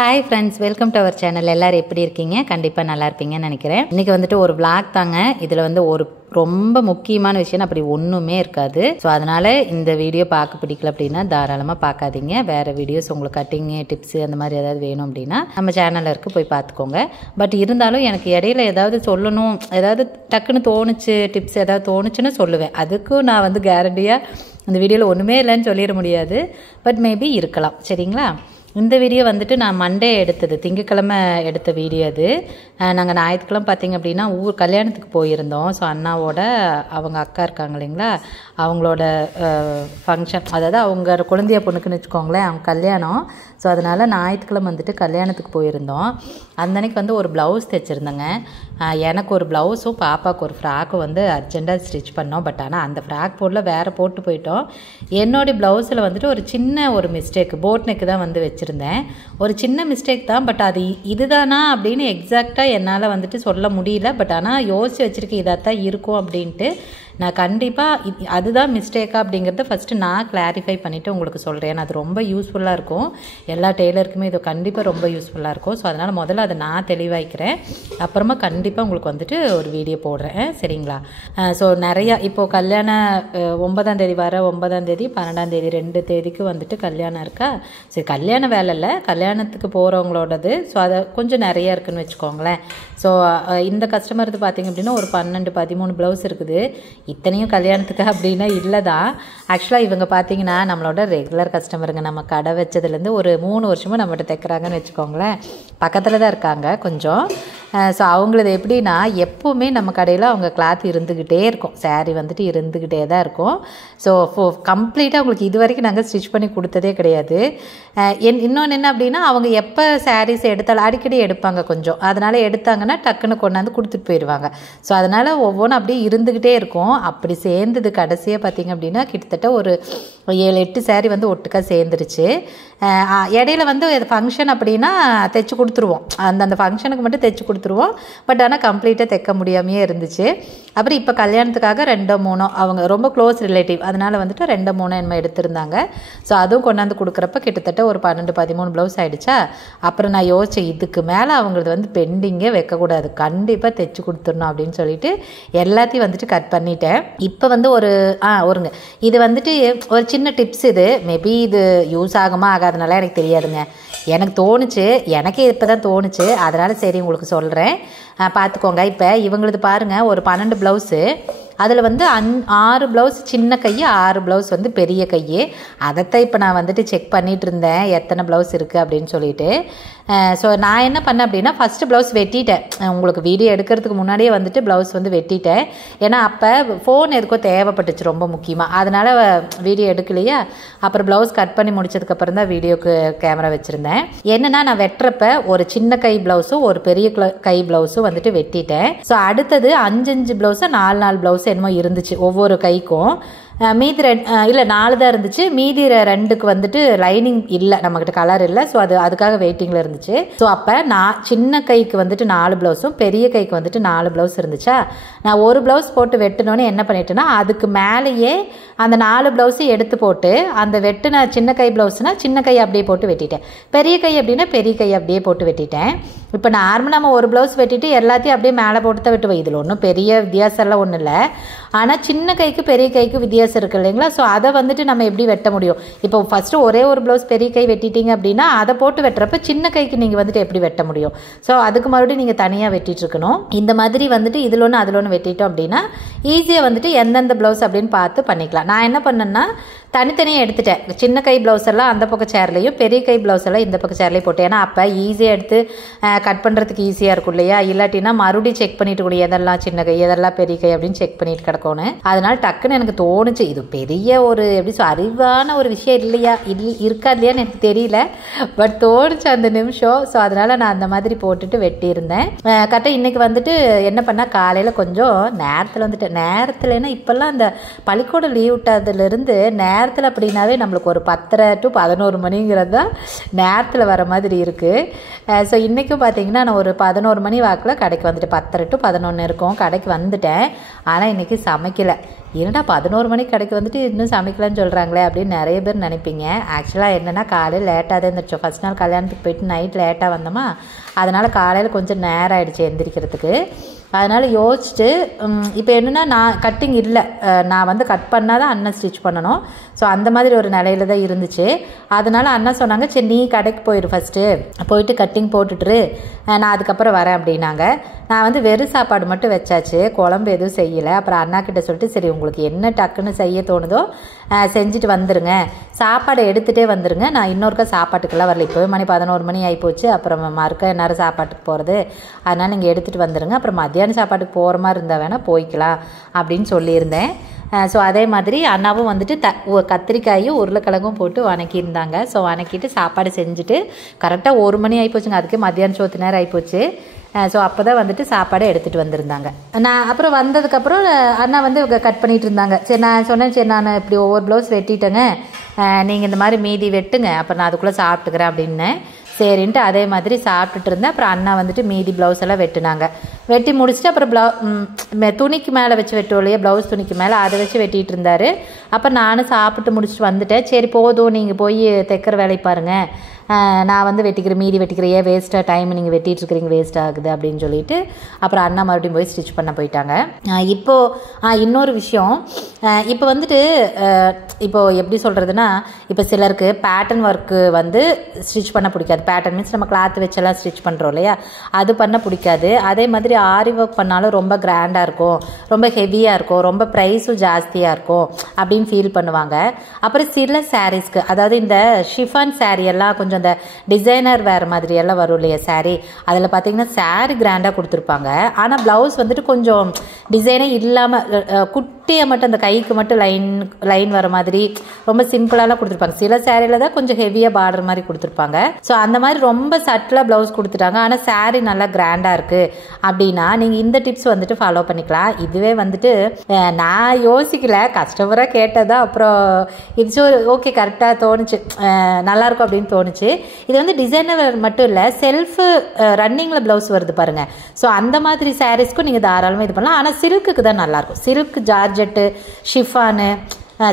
Hi friends, welcome to our channel. எல்லோரும் எப்படி இருக்கீங்க? கண்டிப்பாக நல்லா இருப்பீங்கன்னு நினைக்கிறேன். இன்றைக்கி வந்துட்டு ஒரு vlog தாங்க. இதில் வந்து ஒரு ரொம்ப முக்கியமான விஷயம் அப்படி ஒன்றுமே இருக்காது. ஸோ அதனால் இந்த வீடியோ பார்க்க பிடிக்கல அப்படின்னா தாராளமாக பார்க்காதீங்க. வேறு வீடியோஸ் உங்களுக்கு கட்டிங்கு டிப்ஸு அந்த மாதிரி ஏதாவது வேணும் அப்படின்னா நம்ம சேனலில் இருக்க போய் பார்த்துக்கோங்க. பட் இருந்தாலும் எனக்கு இடையில ஏதாவது சொல்லணும், ஏதாவது டக்குன்னு தோணுச்சு, டிப்ஸ் ஏதாவது தோணுச்சுன்னு சொல்லுவேன். அதுக்கும் நான் வந்து கேரண்டியாக இந்த வீடியோவில் ஒன்றுமே இல்லைன்னு சொல்லிட முடியாது. பட் மேபி இருக்கலாம். சரிங்களா? இந்த வீடியோ வந்துட்டு நான் மண்டே எடுத்தது, திங்கக்கிழமை எடுத்த வீடியோ அது. நாங்கள் ஞாயிற்றுக்கிழமை பார்த்திங்க அப்படின்னா கல்யாணத்துக்கு போயிருந்தோம். ஸோ அண்ணாவோட அவங்க அக்கா இருக்காங்க இல்லைங்களா, அவங்களோட ஃபங்க்ஷன், அதாவது அவங்க குழந்தைய பொண்ணுக்குன்னு வச்சுக்கோங்களேன், அவங்க கல்யாணம். ஸோ அதனால் ஞாயிற்றுக்கிழமை வந்துட்டு கல்யாணத்துக்கு போயிருந்தோம். அந்த அன்றைக்கி வந்து ஒரு ப்ளவுஸ் தைச்சிருந்தேங்க. எனக்கு ஒரு ப்ளவுஸும் பாப்பாவுக்கு ஒரு ஃப்ராக்கும் வந்து அர்ஜெண்ட்டாக ஸ்டிச் பண்ணோம். பட் ஆனால் அந்த ஃப்ராக் போடல, வேறு போட்டு போயிட்டோம். என்னோடய ப்ளவுஸில் வந்துட்டு ஒரு சின்ன ஒரு மிஸ்டேக், போட் நெக்கு தான் வந்து வச்சுருந்தேன். ஒரு சின்ன மிஸ்டேக் தான். பட் அது இதுதானா அப்படின்னு எக்ஸாக்டாக என்னால் வந்துட்டு சொல்ல முடியல. பட் ஆனால் யோசித்து வச்சுருக்கேன் இதாகத்தான் இருக்கும் அப்படின்ட்டு. நான் கண்டிப்பாக அதுதான் மிஸ்டேக்கா அப்படிங்கிறத ஃபஸ்ட்டு நான் கிளாரிஃபை பண்ணிவிட்டு உங்களுக்கு சொல்கிறேன். ஏன்னா அது ரொம்ப யூஸ்ஃபுல்லாக இருக்கும், எல்லா டெய்லருக்குமே இது கண்டிப்பாக ரொம்ப யூஸ்ஃபுல்லாக இருக்கும். ஸோ அதனால் முதல்ல அதை நான் தெளிவாய்க்கிறேன், அப்புறமா கண்டிப்பாக உங்களுக்கு வந்துட்டு ஒரு வீடியோ போடுறேன். சரிங்களா? ஸோ நிறையா இப்போது கல்யாணம் 9ஆம் தேதி வர 9ஆம் தேதி 12ஆம் தேதி 2 தேதிக்கு வந்துட்டு கல்யாணம் இருக்கா. சரி, கல்யாண வேலை இல்லை, கல்யாணத்துக்கு போகிறவங்களோடது. ஸோ அதை கொஞ்சம் நிறையா இருக்குதுன்னு வச்சுக்கோங்களேன். ஸோ இந்த கஸ்டமர் இது பார்த்திங்க அப்படின்னா ஒரு 12-13 ப்ளவுஸ் இருக்குது. இத்தனையும் கல்யாணத்துக்கு அப்படின்னா இல்லை தான். ஆக்சுவலாக இவங்க பார்த்தீங்கன்னா நம்மளோட ரெகுலர் கஸ்டமருங்க. நம்ம கடை வச்சதுலேருந்து ஒரு 3 வருஷமாக நம்மகிட்ட தைக்கிறாங்கன்னு வச்சுக்கோங்களேன். பக்கத்தில் தான் இருக்காங்க கொஞ்சம். ஸோ அவங்களது எப்படின்னா எப்போவுமே நம்ம கடையில் அவங்க கிளாத் இருந்துக்கிட்டே இருக்கும், சாரீ வந்துட்டு இருந்துக்கிட்டே தான் இருக்கும். ஸோ கம்ப்ளீட்டாக அவங்களுக்கு இது வரைக்கும் நாங்கள் ஸ்டிச் பண்ணி கொடுத்ததே கிடையாது. இன்னொன்று என்ன அப்படின்னா, அவங்க எப்போ சாரீஸ் எடுத்தாலும் அடிக்கடி எடுப்பாங்க கொஞ்சம், அதனால் எடுத்தாங்கன்னா டக்குன்னு கொண்டாந்து கொடுத்துட்டு போயிடுவாங்க. ஸோ அதனால் ஒவ்வொன்றும் அப்படியே இருந்துக்கிட்டே இருக்கும். அப்படி சேர்ந்தது கடைசியாக பார்த்திங்க அப்படின்னா கிட்டத்தட்ட ஒரு 7-8 சாரீ வந்து ஒட்டுக்காக சேர்ந்துருச்சு. இடையில வந்து ஃபங்க்ஷன் அப்படின்னா தைச்சி கொடுத்துருவோம், அந்தந்த ஃபங்க்ஷனுக்கு மட்டும் தைச்சி கொடுத்துருவோம். பட் ஆனால் கம்ப்ளீட்டாக தைக்க முடியாமையே இருந்துச்சு. அப்புறம் இப்போ கல்யாணத்துக்காக 2-3 அவங்க ரொம்ப க்ளோஸ் ரிலேட்டிவ், அதனால் வந்துட்டு 2-3 என்னமோ எடுத்திருந்தாங்க. ஸோ அதுவும் கொண்டாந்து கொடுக்குறப்ப கிட்டத்தட்ட ஒரு 12-13 ப்ளவுஸ் ஆகிடுச்சா. அப்புறம் நான் யோசித்தேன், இதுக்கு மேலே அவங்களது வந்து பெண்டிங்கே வைக்கக்கூடாது, கண்டிப்பாக தைச்சி கொடுத்துடணும் அப்படின்னு சொல்லிட்டு எல்லாத்தையும் வந்துட்டு கட் பண்ணிட்டேன். இப்போ வந்து ஒருங்க இது வந்துட்டு ஒரு சின்ன டிப்ஸ். இது மேபி இது யூஸ் ஆகுமா ஆகாதனால எனக்கு தெரியாதுங்க. எனக்கு தோணுச்சு, எனக்கே இப்போ தான் தோணுச்சு, அதனால் சரி உங்களுக்கு சொல்கிறேன், பார்த்துக்கோங்க. இப்போ இவங்களது பாருங்கள், ஒரு 12 ப்ளவுஸு, அதில் வந்து 6 ப்ளவுஸ் சின்ன கை, 6 ப்ளவுஸ் வந்து பெரிய கை. அதைத்தான் இப்போ நான் வந்துட்டு செக் பண்ணிகிட்டு இருந்தேன் எத்தனை ப்ளவுஸ் இருக்குது அப்படின்னு சொல்லிட்டு. ஸோ நான் என்ன பண்ணேன் அப்படின்னா, ஃபஸ்ட்டு ப்ளவுஸ் வெட்டிட்டேன். உங்களுக்கு வீடியோ எடுக்கிறதுக்கு முன்னாடியே வந்துட்டு ப்ளவுஸ் வந்து வெட்டிட்டேன். ஏன்னா அப்போ ஃபோன் எதுக்கோ தேவைப்பட்டுச்சு ரொம்ப முக்கியமாக, அதனால் வீடியோ எடுக்கலையா. அப்புறம் ப்ளவுஸ் கட் பண்ணி முடிச்சதுக்கப்புறம் தான் வீடியோக்கு கேமரா வச்சுருந்தேன். என்னென்னா நான் வெட்டுறப்ப ஒரு சின்ன கை ப்ளவுஸும் ஒரு பெரிய கை ப்ளவுஸும் வந்துட்டு வெட்டிட்டேன். ஸோ அடுத்தது 5 ப்ளவுஸை 4 ப்ளவுஸ் என்னமோ இருந்துச்சு ஒவ்வொரு கைக்கும். மீதி 4 தான் இருந்துச்சு. மீதி 2க்கு வந்துட்டு லைனிங் இல்லை, நம்மக்கிட்ட கலர் இல்லை. ஸோ அதுக்காக வெயிட்டிங்கில் இருந்துச்சு. ஸோ அப்போ நான் சின்ன கைக்கு வந்துட்டு 4 ப்ளவுஸும் பெரிய கைக்கு வந்துட்டு 4 ப்ளவுஸ் இருந்துச்சா. நான் ஒரு ப்ளவுஸ் போட்டு வெட்டினோன்னே என்ன பண்ணிட்டேன்னா, அதுக்கு மேலேயே அந்த 4 ப்ளவுஸையும் எடுத்து போட்டு அந்த வெட்டின சின்ன கை ப்ளவுஸ்னால் சின்ன கை அப்படியே போட்டு வெட்டிட்டேன், பெரிய கை அப்படின்னா பெரிய கை அப்படியே போட்டு வெட்டிட்டேன். இப்போ நார்மலாக நம்ம ஒரு ப்ளவுஸ் வெட்டிட்டு எல்லாத்தையும் அப்படியே மேலே போட்டு தான் வெட்டுவோம். இதில் ஒன்றும் பெரிய வித்தியாசம்லாம் ஒன்றும் இல்லை. ஆனால் சின்ன கைக்கு பெரிய கைக்கு வித்தியாசம் இருக்குது இல்லைங்களா. ஸோ அதை வந்துட்டு நம்ம எப்படி வெட்ட முடியும்? இப்போ ஃபஸ்ட்டு ஒரே ஒரு ப்ளவுஸ் பெரிய கை வெட்டிட்டீங்க அப்படின்னா அதை போட்டு வெட்டுறப்ப சின்ன கைக்கு நீங்கள் வந்துட்டு எப்படி வெட்ட முடியும்? ஸோ அதுக்கு மறுபடியும் நீங்கள் தனியாக வெட்டிட்டு இருக்கணும். இந்த மாதிரி வந்துட்டு இதில் ஒன்று அதில் ஒன்று வெட்டிட்டோம் அப்படின்னா ஈஸியாக வந்துட்டு எந்தெந்த ப்ளவுஸ் அப்படின்னு பார்த்து பண்ணிக்கலாம். நான் என்ன பண்ணேன்னா தனித்தனியாக எடுத்துட்டேன். சின்ன கை ப்ளவுஸ் எல்லாம் அந்த பக்கம் சேர்லையும் பெரிய கை ப்ளவுஸ் எல்லாம் இந்த பக்கம் சேர்லையும் போட்டேன். ஏன்னா அப்போ ஈஸியாக எடுத்து கட் பண்ணுறதுக்கு ஈஸியாக இருக்கும் இல்லையா. இல்லாட்டினா மறுபடியும் செக் பண்ணிட்டு கூட எதெல்லாம் சின்ன கை எதெல்லாம் பெரிய கை அப்படின்னு செக் பண்ணிட்டு கிடக்கணும். அதனால டக்குன்னு எனக்கு தோணுச்சு, இது பெரிய ஒரு எப்படி அறிவான ஒரு விஷயம் இல்லையா, இருக்கா இல்லையான்னு எனக்கு தெரியல, பட் தோணுச்சு அந்த நிமிஷம். ஸோ அதனால் நான் அந்த மாதிரி போட்டுட்டு வெட்டியிருந்தேன். கரெக்டாக இன்றைக்கி வந்துட்டு என்ன பண்ணால் காலையில் கொஞ்சம் நேரத்தில் வந்துட்டு, நேரத்தில்னா இப்போல்லாம் அந்த பள்ளிக்கூடம் லீவ் விட்டதுலேருந்து நேரத்தில் அப்படின்னாவே நம்மளுக்கு ஒரு 10:30 to 11 மணிங்கிறது தான் நேரத்தில் வர மாதிரி இருக்குது. ஸோ இன்றைக்கும் பார்த்திங்கன்னா நான் ஒரு 11 மணி வாக்கில் கடைக்கு வந்துட்டு 10:30 to 11 இருக்கும் கடைக்கு வந்துட்டேன். ஆனால் இன்றைக்கி சமைக்கலை. என்னடா 11 மணிக்கு கடைக்கு வந்துட்டு இன்னும் சமைக்கலன்னு சொல்கிறாங்களே அப்படின்னு நிறைய பேர் நினைப்பீங்க. ஆக்சுவலாக என்னென்னா காலையில் லேட்டாக தான் இருந்துச்சோம். ஃபஸ்ட் நாள் கல்யாணத்துக்கு போயிட்டு நைட் லேட்டாக வந்தோமா, அதனால் காலையில் கொஞ்சம் நேரம் ஆகிடுச்சு எந்திரிக்கிறதுக்கு. அதனால் யோசிச்சுட்டு இப்போ என்னென்னா நான் கட்டிங் இல்லை, நான் வந்து கட் பண்ணால் தான் அண்ணன் ஸ்டிச் பண்ணணும். ஸோ அந்த மாதிரி ஒரு நிலையில தான் இருந்துச்சு. அதனால் அண்ணா சொன்னாங்க, சரி நீ கடைக்கு போயிடு ஃபஸ்ட்டு, போயிட்டு கட்டிங் போட்டுட்டுரு, நான் அதுக்கப்புறம் வரேன் அப்படின்னாங்க. நான் வந்து வெறும் சாப்பாடு மட்டும் வச்சாச்சு, குழம்பு எதுவும் செய்யலை. அப்புறம் அண்ணா கிட்ட சொல்லிட்டு சரி உங்களுக்கு என்ன டக்குன்னு செய்ய தோணுதோ செஞ்சுட்டு வந்துடுங்க, சாப்பாடை எடுத்துகிட்டே வந்துடுங்க, நான் இன்னொருக்கா சாப்பாட்டுக்கெல்லாம் வரல, இப்போவே மணி 11 மணி ஆகிப்போச்சு, அப்புறம் மறுக்க நேரம் சாப்பாட்டுக்கு போகிறது, அதனால் நீங்கள் எடுத்துகிட்டு வந்துடுங்க, அப்புறம் மத்தியானம் சாப்பாட்டுக்கு போகிற மாதிரி இருந்தால் வேணால் போய்க்கலாம் அப்படின்னு சொல்லியிருந்தேன். ஸோ அதே மாதிரி அண்ணாவும் வந்துட்டு கத்திரிக்காயும் உருளைக்கிழங்கும் போட்டு வணக்கியிருந்தாங்க. ஸோ வணக்கிட்டு சாப்பாடு செஞ்சுட்டு கரெக்டாக 1 மணி ஆகிப்போச்சுங்க. அதுக்கே மத்தியானம் சோத்து நேரம் ஆகிப்போச்சு. ஸோ அப்போ தான் வந்துட்டு சாப்பாடை எடுத்துகிட்டு வந்திருந்தாங்க. நான் அப்புறம் வந்ததுக்கப்புறம் அண்ணா வந்து கட் பண்ணிகிட்டு இருந்தாங்க. சரி நான் சொன்னேன், சரி நான் இப்படி ஒவ்வொரு ப்ளவுஸ் வெட்டிட்டேங்க, நீங்கள் இந்த மாதிரி மீதி வெட்டுங்க, அப்புறம் நான் அதுக்குள்ளே சாப்பிட்டுக்கிறேன் அப்படின்னேன். சரின்ட்டு அதே மாதிரி சாப்பிட்டுட்டு இருந்தேன். அப்புறம் அண்ணா வந்துட்டு மீதி ப்ளவுஸ் எல்லாம் வெட்டினாங்க. வெட்டி முடிச்சுட்டு அப்புறம் துணிக்கு மேலே வச்சு வெட்டுவோம் இல்லையா, ப்ளவுஸ் துணிக்கு மேலே, அதை வச்சு வெட்டிகிட்டு இருந்தார். அப்போ நானும் சாப்பிட்டு முடிச்சுட்டு வந்துட்டேன். சரி போதும், நீங்கள் போய் தைக்கிற வேலையை பாருங்கள், நான் வந்து வெட்டிக்கிறேன், மீதி வெட்டிக்கிறேன், ஏன் வேஸ்ட்டாக டைம் நீங்கள் வெட்டிகிட்டு இருக்கிறீங்க, வேஸ்ட் ஆகுது அப்படின்னு சொல்லிட்டு அப்புறம் அண்ணா மறுபடியும் போய் ஸ்டிச் பண்ண போயிட்டாங்க. இப்போது இன்னொரு விஷயம், இப்போ வந்துட்டு இப்போது எப்படி சொல்கிறதுனா, இப்போ சிலருக்கு பேட்டர்ன் ஒர்க்கு வந்து ஸ்டிச் பண்ண பிடிக்காது. பேட்டர்ன் மீன்ஸ் நம்ம கிளாத் வச்செல்லாம் ஸ்டிச் பண்ணுறோம் இல்லையா, அது பண்ண பிடிக்காது. அதே மாதிரி ஆரி ஒர்க் பண்ணாலும் ரொம்ப கிராண்டாக இருக்கும், ரொம்ப ஹெவியாக இருக்கும், ரொம்ப ப்ரைஸும் ஜாஸ்தியாக இருக்கும் அப்படின்னு ஃபீல் பண்ணுவாங்க. அப்புறம் சில சாரீஸ்க்கு, அதாவது இந்த ஷிஃபான் சாரீ எல்லாம் கொஞ்சம் இந்த டிசைனர் வேறு மாதிரி எல்லாம் வரும் இல்லையா சாரீ, அதில் பார்த்தீங்கன்னா சாரீ கிராண்டாக கொடுத்துருப்பாங்க. ஆனால் ப்ளவுஸ் வந்துட்டு கொஞ்சம் டிசைனே இல்லாமல் குட்டியாக மட்டும் அந்த கைக்கு மட்டும் லைன் வர மாதிரி ரொம்ப சிம்பிளாலாம் கொடுத்துருப்பாங்க. சில சாரியில் தான் கொஞ்சம் ஹெவியாக பார்டர் மாதிரி கொடுத்துருப்பாங்க. ஸோ அந்த மாதிரி ரொம்ப சட்டிலாக ப்ளவுஸ் கொடுத்துட்டாங்க, ஆனால் சாரீ நல்லா கிராண்டாக இருக்குது அப்படின்னா நீங்கள் இந்த டிப்ஸ் வந்துட்டு ஃபாலோ பண்ணிக்கலாம். இதுவே வந்துட்டு நான் யோசிக்கல, கஸ்டமராக கேட்டதா, அப்புறம் இட்ஸ் ஓகே கரெக்டாக தோணுச்சு, நல்லாயிருக்கும் அப்படின்னு தோணுச்சு. இது வந்து டிசைனர் மட்டும் இல்லை, செல்ஃப் ரன்னிங்கில் ப்ளவுஸ் வருது பாருங்கள். ஸோ அந்த மாதிரி சாரீஸ்க்கும் நீங்கள் தாராளமாக இது பண்ணலாம். ஆனால் சில்க்குக்கு தான் நல்லாயிருக்கும், சில்க், ஜார்ஜெட்டு, ஷிஃபானு,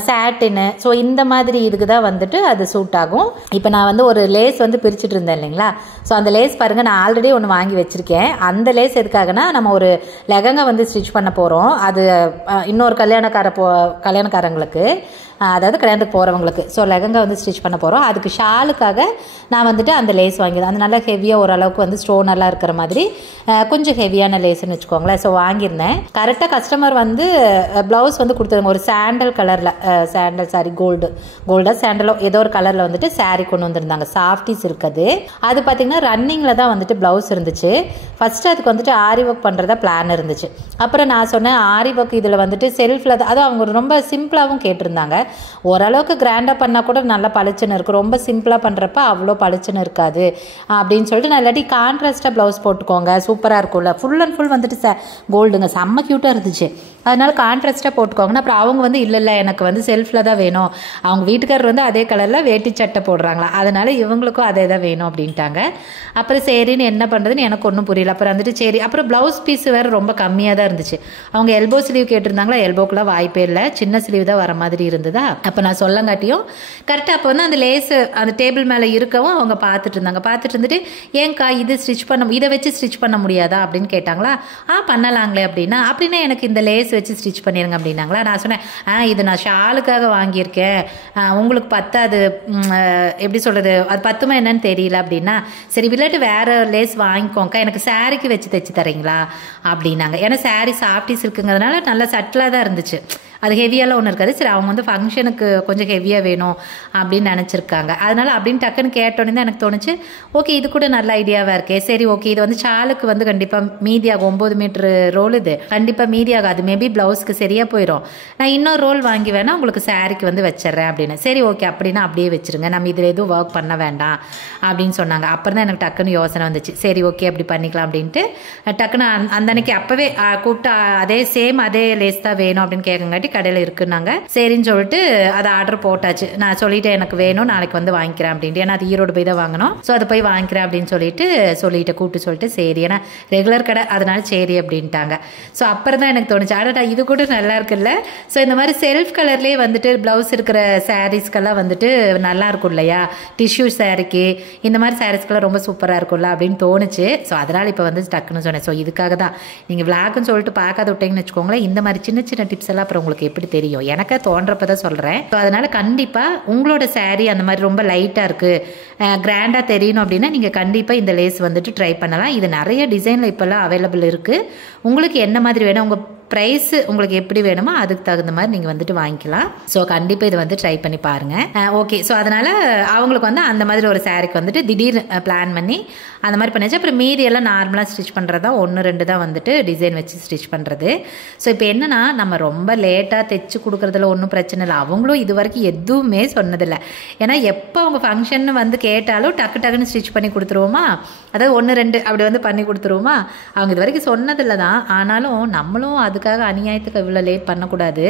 சாட்டின்னு, ஸோ இந்த மாதிரி இதுக்கு தான் வந்துட்டு அது சூட் ஆகும். இப்போ நான் வந்து ஒரு லேஸ் வந்து பிரிச்சுட்டு இருந்தேன் இல்லைங்களா, ஸோ அந்த லேஸ் பாருங்கள், நான் ஆல்ரெடி ஒன்று வாங்கி வச்சுருக்கேன். அந்த லேஸ் எதுக்காகனா, நம்ம ஒரு லெஹங்கா வந்து ஸ்டிச் பண்ண போகிறோம், அது இன்னொரு கல்யாணக்காரங்களுக்கு, அதாவது கல்யாணத்துக்கு போகிறவங்களுக்கு, ஸோ லெஹங்கா வந்து ஸ்டிச் பண்ண போகிறோம். அதுக்கு ஷாலுக்காக நான் வந்துட்டு அந்த லேஸ் வாங்கிடுவேன். அந்த நல்லா ஹெவியாக ஓரளவுக்கு வந்து ஸ்டோன் எல்லாம் இருக்கிற மாதிரி கொஞ்சம் ஹெவியான லேஸ்ன்னு வச்சுக்கோங்களேன். ஸோ வாங்கியிருந்தேன். கரெக்டாக கஸ்டமர் வந்து ப்ளவுஸ் வந்து கொடுத்துருங்க, ஒரு சாண்டல் கலரில், சாண்டல் சாரி கோல்டாக சாண்டலோ ஏதோ ஒரு கலரில் வந்துட்டு சாரீ கொண்டு வந்திருந்தாங்க. சாஃப்டிஸ் இருக்குது. அது பார்த்திங்கன்னா ரன்னிங்கில் தான் வந்துட்டு ப்ளவுஸ் இருந்துச்சு. ஃபஸ்ட்டு அதுக்கு வந்துட்டு ஆரி ஒர்க் பண்ணுறதா பிளான் இருந்துச்சு. அப்புறம் நான் சொன்னேன் ஆரி ஒர்க் இதில் வந்துட்டு செல்ஃபில் தான், அதுவும் அவங்க ரொம்ப சிம்பிளாகவும் கேட்டிருந்தாங்க. ஓரளவுக்கு கிராண்டாக பண்ணால் கூட நல்லா பளிச்சுன்னு இருக்கும், ரொம்ப சிம்பிளாக பண்ணுறப்ப அவ்வளோ பளிச்சுன்னு இருக்காது அப்படின்னு சொல்லிட்டு நான் இல்லாட்டி கான்ட்ராஸ்டாக ப்ளவுஸ் போட்டுக்கோங்க, சூப்பராக இருக்கும்ல, ஃபுல் அண்ட் ஃபுல் வந்துட்டு கோல்டுங்க, செம்ம க்யூட்டாக இருந்துச்சு, அதனால் கான்ட்ராஸ்டாக போட்டுக்கோங்கன்னு. அப்புறம் அவங்க வந்து இல்லை எனக்கு வந்து செல்ஃபில் தான் வேணும், அவங்க வீட்டுக்காரர் வந்து அதே கலரில் வேட்டி சட்டை போடுறாங்களா, அதனால் இவங்களுக்கும் அதே தான் வேணும் அப்படின்ட்டாங்க. அப்புறம் சரின்னு என்ன பண்ணுறதுன்னு எனக்கு ஒன்றும் புரியல. அப்புறம் வந்துட்டு சரி, அப்புறம் ப்ளவுஸ் பீஸ் வேறு ரொம்ப கம்மியாக தான் இருந்துச்சு. அவங்க எல்போ ஸ்லீவ் கேட்டிருந்தாங்களா, எல்போக்கெலாம் வாய்ப்பே இல்லை, சின்ன ஸ்லீவ் தான் வர மாதிரி இருந்ததா. அப்போ நான் சொல்லங்காட்டியும் கரெக்டாக அப்போ வந்து அந்த லேஸு அந்த டேபிள் மேலே இருக்கவும் அவங்க பார்த்துட்டு இருந்தாங்க. பார்த்துட்டு இருந்துட்டு, ஏங்கா இது இதை வச்சு ஸ்டிச் பண்ண முடியாதா அப்படின்னு கேட்டாங்களா. பண்ணலாங்களே அப்படின்னா எனக்கு இந்த லேஸ் வச்சு ஸ்டிச் பண்ணிடுங்க அப்படின்னாங்களா. நான் சொன்னேன், இது நான் ஷாலுக்காக வாங்கியிருக்கேன், உங்களுக்கு பத்தாது, எப்படி சொல்கிறது, அது பத்துமா என்னன்னு தெரியல அப்படின்னா, சரி விளையாட்டு வேறு லேஸ் வாங்கிக்கோங்க, எனக்கு சாரிக்கு வச்சு தைச்சி தரீங்களா அப்படின்னாங்க. ஏன்னா சாரி சாஃப்டிஸ் இருக்குங்கிறதுனால நல்லா சட்டிலாக தான் இருந்துச்சு, அது ஹெவியாலாம் ஒன்றும் இருக்காது. சரி அவங்க வந்து ஃபங்க்ஷனுக்கு கொஞ்சம் ஹெவியாக வேணும் அப்படின்னு நினச்சிருக்காங்க, அதனால் அப்படின்னு டக்குன்னு கேட்டோன்னே தான் எனக்கு தோணுச்சு, ஓகே இது கூட நல்ல ஐடியாவாக இருக்கே, சரி ஓகே இது வந்து ஷாலுக்கு வந்து கண்டிப்பாக மீதியாகும், 9 மீட்டர் ரோல் இது கண்டிப்பாக மீதியாகாது, மேபி ப்ளவுஸ்க்கு சரியாக போயிடும், நான் இன்னொரு ரோல் வாங்கி வேணா உங்களுக்கு சாரிக்கு வந்து வச்சிட்றேன் அப்படின்னு. சரி ஓகே அப்படின்னா அப்படியே வச்சுருங்க, நம்ம இதில் எதுவும் ஒர்க் பண்ண வேண்டாம் அப்படின்னு சொன்னாங்க. அப்புறம் தான் எனக்கு டக்குன்னு யோசனை வந்துச்சு, சரி ஓகே அப்படி பண்ணிக்கலாம் அப்படின்ட்டு டக்குன்னு அந்த அன்னைக்கு அப்போவே கூப்பிட்டு அதே சேம் அதே லேஸ் தான் வேணும் அப்படின்னு கேட்கங்காட்டி அப்படின்னாட்டி கடையில் இருக்குன்னாங்க. சரின்னு சொல்லிட்டு அதை ஆர்டர் போட்டாச்சு. நான் சொல்லிட்டு எனக்கு வேணும், நாளைக்கு வந்து வாங்கிக்கிறேன் அப்படின்ட்டு. ஏன்னா அது ஈரோடு போய் தான் வாங்கணும். ஸோ அதை போய் வாங்கிக்கிறேன் அப்படின்னு சொல்லிட்டு கூப்பிட்டு சொல்லிட்டு சரி, ஏன்னா ரெகுலர் கடை அதனால சரி அப்படின்ட்டாங்க. ஸோ அப்புறம் தான் எனக்கு தோணுச்சு, ஆடா இது கூட நல்லா இருக்குல்ல. ஸோ இந்த மாதிரி செல்ஃப் கலர்லேயே வந்துட்டு ப்ளவுஸ் இருக்கிற சாரீஸ்க்கெல்லாம் வந்துட்டு நல்லா இருக்கும் இல்லையா, டிஷ்யூ சாரீக்கு இந்த மாதிரி சாரீஸ்க்கெல்லாம் ரொம்ப சூப்பராக இருக்கும்ல அப்படின்னு தோணுச்சு. ஸோ அதனால் இப்போ வந்து டக்குன்னு சொன்னேன். ஸோ இதுக்காக தான் நீங்கள் விளாக்னு சொல்லிட்டு பார்க்காத விட்டீங்கன்னு வச்சுக்கோங்களேன், இந்த மாதிரி சின்ன சின்ன டிப்ஸ் எல்லாம் அப்புறம் உங்களுக்கு எப்படி தெரியும், எனக்கு தோன்றப்ப தான் சொல்கிறேன். ஸோ அதனால் கண்டிப்பாக உங்களோட சாரீ அந்த மாதிரி ரொம்ப லைட்டாக இருக்குது, கிராண்டாக தெரியணும் அப்படின்னா நீங்கள் கண்டிப்பாக இந்த லேஸ் வந்துட்டு ட்ரை பண்ணலாம். இது நிறைய டிசைனில் இப்போல்லாம் அவைலபிள் இருக்குது. உங்களுக்கு என்ன மாதிரி வேணும், உங்கள் ப்ரைஸ் உங்களுக்கு எப்படி வேணுமோ அதுக்கு தகுந்த மாதிரி நீங்கள் வந்துட்டு வாங்கிக்கலாம். ஸோ கண்டிப்பாக இதை வந்து ட்ரை பண்ணி பாருங்கள். ஓகே, ஸோ அதனால் அவங்களுக்கு வந்து அந்த மாதிரி ஒரு சாரீக்கு வந்துட்டு திடீர் பிளான் பண்ணி அந்த மாதிரி பண்ணிச்சு. அப்புறம் மீதி எல்லாம் நார்மலாக ஸ்டிச் பண்ணுறதா 1-2 தான் வந்துட்டு டிசைன் வச்சு ஸ்டிச் பண்ணுறது. ஸோ இப்போ என்னென்னா நம்ம ரொம்ப லேட்டாக தைச்சு கொடுக்குறதுல ஒன்றும் பிரச்சனை இல்லை. அவங்களும் இது வரைக்கும் எதுவுமே சொன்னதில்லை. ஏன்னா எப்போ அவங்க ஃபங்க்ஷன் வந்து கேட்டாலும் டக்குன்னு ஸ்டிச் பண்ணி கொடுத்துருவோமா, அதாவது 1-2 அப்படி வந்து பண்ணி கொடுத்துருவோமா. அவங்க இது வரைக்கும் சொன்னதில்லை தான். ஆனாலும் நம்மளும் அதுக்காக அநியாயத்துக்கு இவ்வளோ லேட் பண்ணக்கூடாது.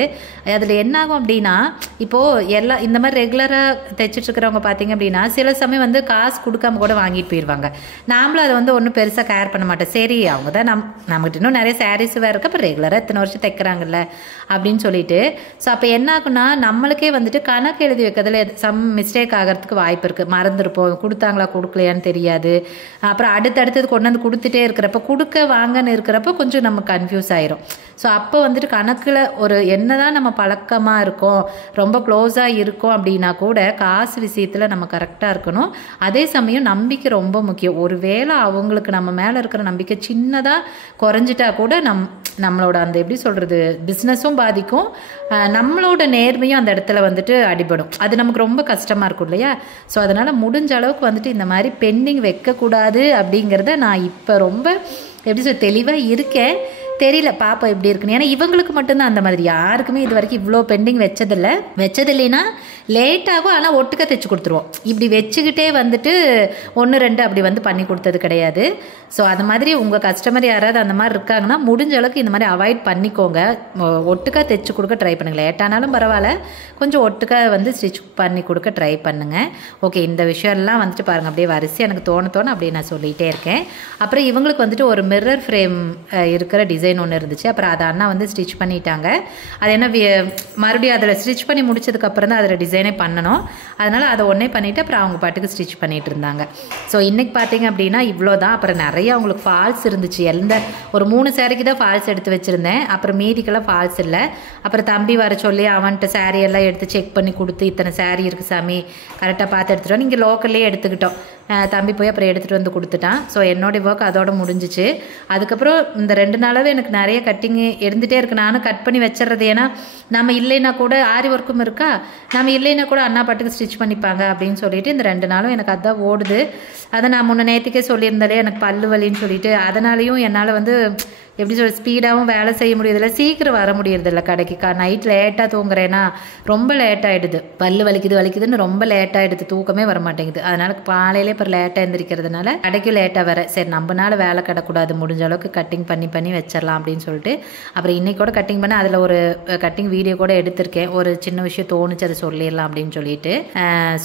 அதில் என்னாகும் அப்படின்னா, இப்போது எல்லாம் இந்த மாதிரி ரெகுலராக தைச்சிட்ருக்கிறவங்க பார்த்தீங்க அப்படின்னா சில சமயம் வந்து காசு கொடுக்காம கூட வாங்கிட்டு போயிடுவாங்க. நாமளும் அதை வந்து ஒன்றும் பெருசாக கேர் பண்ண மாட்டோம். சரி, அவங்க தான் நம்மகிட்ட இன்னும் நிறைய சாரீஸ் வேறு இருக்குது, அப்போ ரெகுலராக இத்தனை வருஷம் தைக்கிறாங்கல்ல அப்படின்னு சொல்லிட்டு. ஸோ அப்போ என்ன ஆகுனா நம்மளுக்கே வந்துட்டு கணக்கு எழுதி வைக்கிறதுல சம் மிஸ்டேக் ஆகிறதுக்கு வாய்ப்பு இருக்குது. மறந்துருப்போம், கொடுத்தாங்களா கொடுக்கலையான்னு தெரியாது. அப்புறம் அடுத்தடுத்தது கொண்டு வந்து கொடுத்துட்டே இருக்கிறப்ப கொடுக்க வாங்கன்னு இருக்கிறப்ப கொஞ்சம் நம்ம கன்ஃபியூஸ் ஆயிரும். ஸோ அப்போ வந்துட்டு கணக்கில் ஒரு என்னதான் நம்ம பழக்கமாக இருக்கோம், ரொம்ப க்ளோஸாக இருக்கோம் அப்படின்னா கூட காசு விஷயத்தில் நம்ம கரெக்டாக இருக்கணும். அதே சமயம் நம்பிக்கை ரொம்ப முக்கியம். ஒரு வேளை அவங்களுக்கு நம்ம மேலே இருக்கிற நம்பிக்கை சின்னதாக குறைஞ்சிட்டா கூட நம்மளோட அந்த எப்படி சொல்கிறது பிஸ்னஸும் பாதிக்கும், நம்மளோட நேர்மையும் அந்த இடத்துல வந்துட்டு அடிபடும். அது நமக்கு ரொம்ப கஷ்டமாக இருக்கும் இல்லையா. ஸோ அதனால் முடிஞ்ச அளவுக்கு வந்துட்டு இந்த மாதிரி பெண்டிங் வைக்கக்கூடாது அப்படிங்கிறத நான் இப்போ ரொம்ப எப்படி சொல்ல தெளிவாக இருக்கேன். தெரியல பாப்பா எப்படி இருக்குன்னு. ஏன்னா இவங்களுக்கு மட்டும்தான் அந்த மாதிரி, யாருக்குமே இது வரைக்கும் இவ்வளோ பெண்டிங் வச்சதில்லைன்னா லேட் ஆகும். ஆனால் ஒட்டுக்க தைச்சு கொடுத்துருவோம். இப்படி வச்சுக்கிட்டே வந்துட்டு 1-2 அப்படி வந்து பண்ணி கொடுத்தது கிடையாது. ஸோ அது மாதிரி உங்கள் கஸ்டமர் யாராவது அந்த மாதிரி இருக்காங்கன்னா முடிஞ்ச அளவுக்கு இந்த மாதிரி அவாய்ட் பண்ணிக்கோங்க. ஒட்டுக்கா தைச்சு கொடுக்க ட்ரை பண்ணுங்கள். லேட்டானாலும் பரவாயில்ல, கொஞ்சம் ஒட்டுக்கா வந்து ஸ்டிச் பண்ணி கொடுக்க ட்ரை பண்ணுங்கள். ஓகே, இந்த விஷயம்லாம் வந்துட்டு பாருங்கள், அப்படியே வரிசை எனக்கு தோண அப்படியே நான் சொல்லிகிட்டே இருக்கேன். அப்புறம் இவங்களுக்கு வந்துட்டு ஒரு மிரர் ஃப்ரேம் இருக்கிற டிசைன் ஒன்று இருந்துச்சு. அப்புறம் அதை அண்ணா வந்து ஸ்டிச் பண்ணிட்டாங்க. அது என்ன மறுபடியும் அதில் ஸ்டிச் பண்ணி முடிச்சதுக்கப்புறம் தான் அதில் டிசைனே பண்ணணும். அதனால் அதை ஒன்றே பண்ணிவிட்டு அப்புறம் அவங்க பாட்டுக்கு ஸ்டிச் பண்ணிகிட்டு இருந்தாங்க. ஸோ இன்றைக்கி பார்த்தீங்க அப்படின்னா இவ்வளோ தான். அப்புறம் நிறைய அவங்களுக்கு ஃபால்ஸ் இருந்துச்சு. ஒரு 3 சாரிக்கு தான் ஃபால்ஸ் எடுத்து வச்சுருந்தேன். அப்புறம் மீதிக்கெல்லாம் ஃபால்ஸ் இல்லை. அப்புறம் தம்பி வர சொல்லி அவன்கிட்ட சாரீ எல்லாம் எடுத்து செக் பண்ணி கொடுத்து, இத்தனை சாரீ இருக்குது சாமி கரெக்டாக பார்த்து எடுத்துட்டோம். நீங்கள் லோக்கல்லே எடுத்துக்கிட்டோம். தம்பி போய் அப்புறம் எடுத்துகிட்டு வந்து கொடுத்துட்டான். ஸோ என்னோடய ஒர்க் அதோட முடிஞ்சிச்சு. அதுக்கப்புறம் இந்த 2 நாளாகவே எனக்கு நிறைய கட்டிங்கு இருந்துகிட்டே இருக்குது. நானும் கட் பண்ணி வச்சிடுறது. ஏன்னா நம்ம இல்லைன்னா கூட ஆரி ஒர்க்கும் இருக்கா, நம்ம இல்லைன்னா கூட அண்ணா பாட்டுக்கு ஸ்டிச் பண்ணிப்பாங்க அப்படின்னு சொல்லிட்டு இந்த 2 நாளும் எனக்கு அதுதான் ஓடுது. அதை நான் முன்ன நேற்றுக்கே சொல்லியிருந்தாலே எனக்கு பல்லு வலின்னு சொல்லிட்டு, அதனாலையும் என்னால் வந்து எப்படி சொல்ல ஸ்பீடாகவும் வேலை செய்ய முடியறதில்ல, சீக்கிரம் வர முடியறதில்ல கடைக்கு. நைட் லேட்டாக தூங்குறேன்னா ரொம்ப லேட் ஆகிடுது. பல்லு வலிக்குதுன்னு ரொம்ப லேட் ஆகிடுது, தூக்கமே வர மாட்டேங்குது. அதனால் காலையிலே இப்போ லேட்டாக எழுந்திரிக்கிறதுனால கடைக்கும் லேட்டாக வர. சரி நம்மனால வேலை கிடக்கூடாது, முடிஞ்ச அளவுக்கு கட்டிங் பண்ணி வச்சிடலாம் அப்படின்னு சொல்லிட்டு அப்புறம் இன்னைக்கு கூட கட்டிங் பண்ண அதில் ஒரு கட்டிங் வீடியோ கூட எடுத்திருக்கேன். ஒரு சின்ன விஷயம் தோணுச்சு, அதை சொல்லிடலாம் அப்படின்னு சொல்லிட்டு.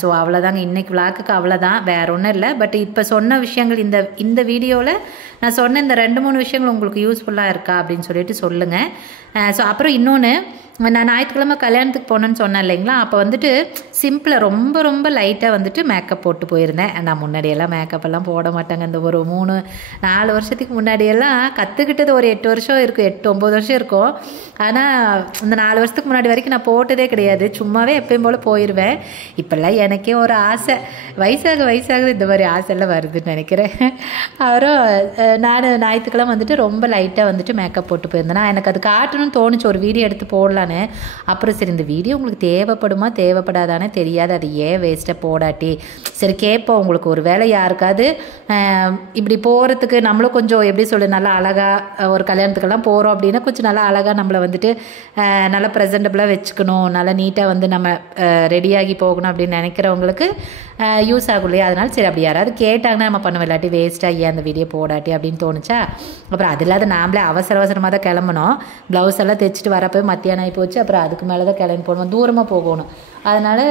ஸோ அவ்வளோதாங்க இன்னைக்கு விளாக்குக்கு, அவ்வளோதான், வேற ஒன்றும் இல்லை. பட் இப்போ சொன்ன விஷயங்கள் இந்த வீடியோவில் நான் சொன்ன இந்த 2-3 விஷயங்கள் உங்களுக்கு யூஸ்ஃபுல்லாக இருக்கா அப்படின்னு சொல்லிட்டு சொல்லுங்கள். ஸோ அப்புறம் இன்னொன்று, நான் ஞாயிற்றுக்கிழமை கல்யாணத்துக்கு போனேன்னு சொன்னேன் இல்லைங்களா, அப்போ வந்துட்டு சிம்பிளாக ரொம்ப லைட்டாக வந்துட்டு மேக்கப் போட்டு போயிருந்தேன். நான் முன்னாடியெல்லாம் மேக்கப்பெல்லாம் போட மாட்டாங்க. இந்த ஒரு 3-4 வருஷத்துக்கு முன்னாடியெல்லாம் கற்றுக்கிட்டது ஒரு 8 வருஷம் இருக்கும், 8-9 வருஷம் இருக்கும். ஆனால் இந்த 4 வருஷத்துக்கு முன்னாடி வரைக்கும் நான் போட்டதே கிடையாது. சும்மாவே எப்பயும் போல் போயிடுவேன். இப்போல்லாம் எனக்கே ஒரு ஆசை, வயசாக இந்த மாதிரி ஆசையெல்லாம் வருதுன்னு நினைக்கிறேன். அப்புறம் நான் ஞாயிற்றுக்கிழமை வந்துட்டு ரொம்ப லைட்டாக வந்துட்டு மேக்கப் போட்டு போயிருந்தேன். எனக்கு அது காட்டணும்னு தோணுச்சு, ஒரு வீடியோ எடுத்து போடலான்னு. அப்புறம் சரி இந்த வீடியோ உங்களுக்கு தேவைப்படாதானே தெரியாது, அது ஏன் வேஸ்ட்டாக போடாட்டி சரி கேட்போம். உங்களுக்கு ஒரு வேலை யாருக்காவது இப்படி போகிறதுக்கு நம்மளும் கொஞ்சம் எப்படி சொல்ல நல்லா அழகாக ஒரு கல்யாணத்துக்கெல்லாம் போகிறோம் அப்படின்னா கொஞ்சம் நல்லா அழகாக நம்மளை வந்துட்டு நல்லா ப்ரெசென்டபுளாக வச்சுக்கணும், நல்லா நீட்டாக வந்து நம்ம ரெடியாகி போகணும் அப்படின்னு நினைக்கிறவங்களுக்கு யூஸ் ஆகும் இல்லையா. அதனால சரி அப்படி யாராவது கேட்டாங்கன்னா நம்ம பண்ணுவோம், இல்லாட்டி வேஸ்ட்டாக ஏன் அந்த வீடியோ போடாட்டி அப்படின்னு தோணுச்சா. அப்புறம் அது இல்லாத ஃபேமிலி அவசரமாக தான் கிளம்பணும். ப்ளவுஸ் எல்லாம் தைச்சிட்டு வரப்போ மத்தியானம் ஆகி போச்சு. அப்புறம் அதுக்கு மேலே தான் கிளம்பி போகணும், தூரமாக போகணும். அதனால்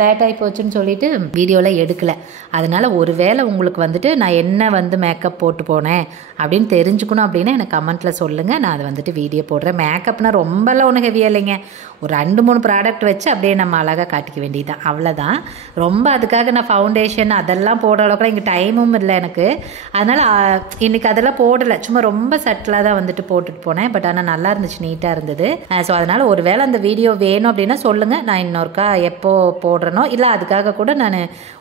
லேட் ஆகி போச்சுன்னு சொல்லிட்டு வீடியோலாம் எடுக்கலை. அதனால் ஒரு வேளை உங்களுக்கு வந்துட்டு நான் என்ன வந்து மேக்கப் போட்டு போனேன் அப்படின்னு தெரிஞ்சுக்கணும் அப்படின்னா எனக்கு கமெண்ட்டில் சொல்லுங்கள். நான் அதை வந்துட்டு வீடியோ போடுறேன். மேக்கப்னால் ரொம்பலாம் ஒன்றும் ஹெவியாக இல்லைங்க. ஒரு 2-3 ப்ராடக்ட் வச்சு அப்படியே நம்ம அழகாக காட்டிக்க வேண்டியதுதான், அவ்வளோதான். ரொம்ப அதுக்காக நான் ஃபவுண்டேஷன் அதெல்லாம் போடுற அளவுக்குலாம் இங்கே டைமும் இல்லை எனக்கு. அதனால் இன்றைக்கி அதெல்லாம் போடலை, சும்மா ரொம்ப சட்டிலாக தான் வந்துட்டு போட்டுட்டு போனேன். பட் ஆனால் நல்லா இருந்துச்சு, நீட்டாக இருந்தது. ஸோ அதனால் ஒரு வேளை அந்த வீடியோ வேணும் அப்படின்னா சொல்லுங்கள், நான் இன்னொருக்கா எப்போ போடுறனோ இல்லை அதுக்காக கூட நான்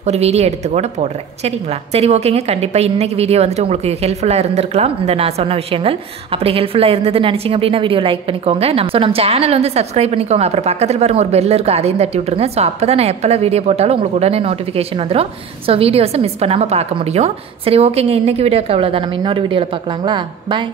ஒரு வீடியோ எடுத்து கூட போடுறேன், சரிங்களா? சரி, ஓகேங்க. கண்டிப்பாக இன்றைக்கி வீடியோ வந்துட்டு உங்களுக்கு ஹெல்ப்ஃபுல்லாக இருந்திருக்கலாம், இந்த நான் சொன்ன விஷயங்கள். அப்படி ஹெல்ப்ஃபுல்லாக இருந்ததுன்னு நினச்சிங்க அப்படின்னா வீடியோ லைக் பண்ணிக்கோங்க. நம்ம சேனல் வந்து சப்ஸ்கிரைப் பண்ணிக்கோங்க. அப்புறம் பக்கத்தில் பாருங்க ஒரு பெல் இருக்குது, அதையும் தட்டி விட்டுருங்க. ஸோ அப்போ தான் நான் எப்போல்லாம் வீடியோ போட்டாலும் உங்களுக்கு உடனே நோட்டிஃபிகேஷன் வந்துடும். ஸோ வீடியோஸை மிஸ் பண்ணாமல் பார்க்க முடியும். சரி, ஓகேங்க. இன்றைக்கி வீடியோக்கு அவ்வளோதான். நம்ம இன்னொரு வீடியோவில் பார்க்கலாங்களா? பாய்.